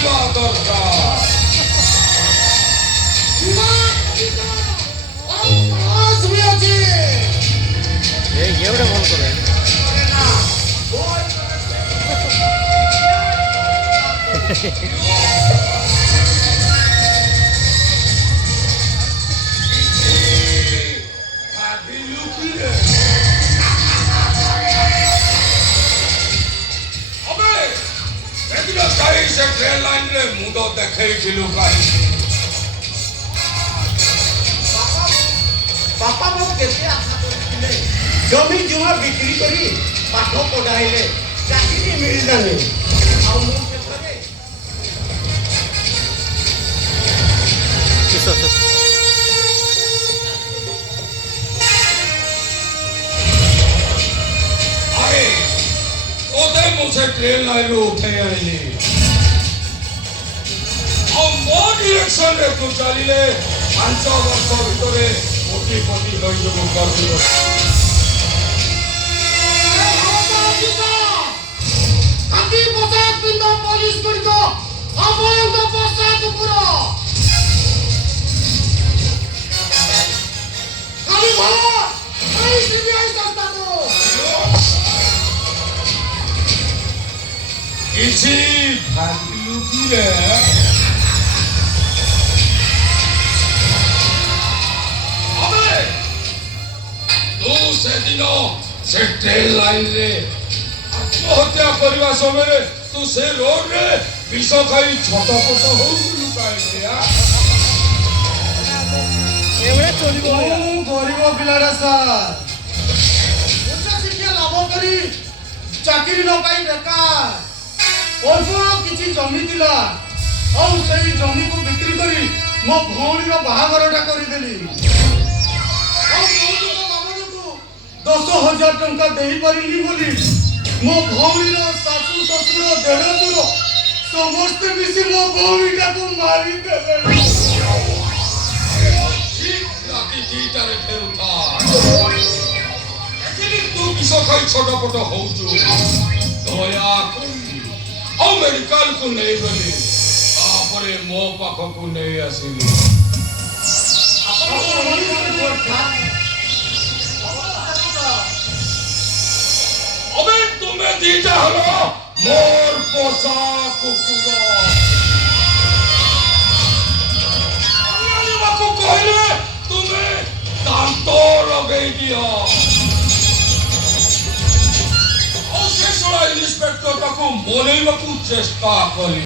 ଯିବା ଦରକାର। ଗୋଟେ ଭଲ କରେ से ट्रेन लाइन रे मुंड देखैथिलु काहे बापा मो केते आशा करथिले जमी जुमा बिक्री करी पाठ पढ़ाइले चाकरी मिलदानी आ मो केतरे किसो अरे ओदे मुझे ट्रेन लाइन रो उठे आइली मो डिरेक्शन रे तू चलिले 5 वर्ष भितरे कोटिपति होइजबो करदियो अति पोशाक पिंद पुलिस गुड़िको अभयंग पोशाक पुरो खाली भाई सीबीआई संस्था को किछि भागिलु कि रे से दिन से ट्रेन लाइन रे आत्महत्या करवा समय तू से रोड रे विष खाई छटपट होउलु काहे एवढे चलिबो गरीब पिलारा सर उच्च शिक्षा लाभ करी चाकरी न पाई बेकार अल्प किछि जमी दिला और सही जमी को बिक्री करी मो भौणी रो बाहागरटा करी देली और 10,000 टंका देई परिली बोली मो भौणी रो सासू ससुर देढसुर समस्त मिसी मो भौणीटा को मारी देले ठीक राती दीटारे फेरुता एखिनि तू विष खाई छटपट होउछु दया करी ओ मेडिकल को नहीं गली तापरे मो पाख को नहीं आसिली अबे तुम्हें दीटा हलो मोर पोसा कुकुर को कहले तुम्हें दांतो लगे दिया और से सोला इंस्पेक्टर को मोलेइबा को चेष्टा करी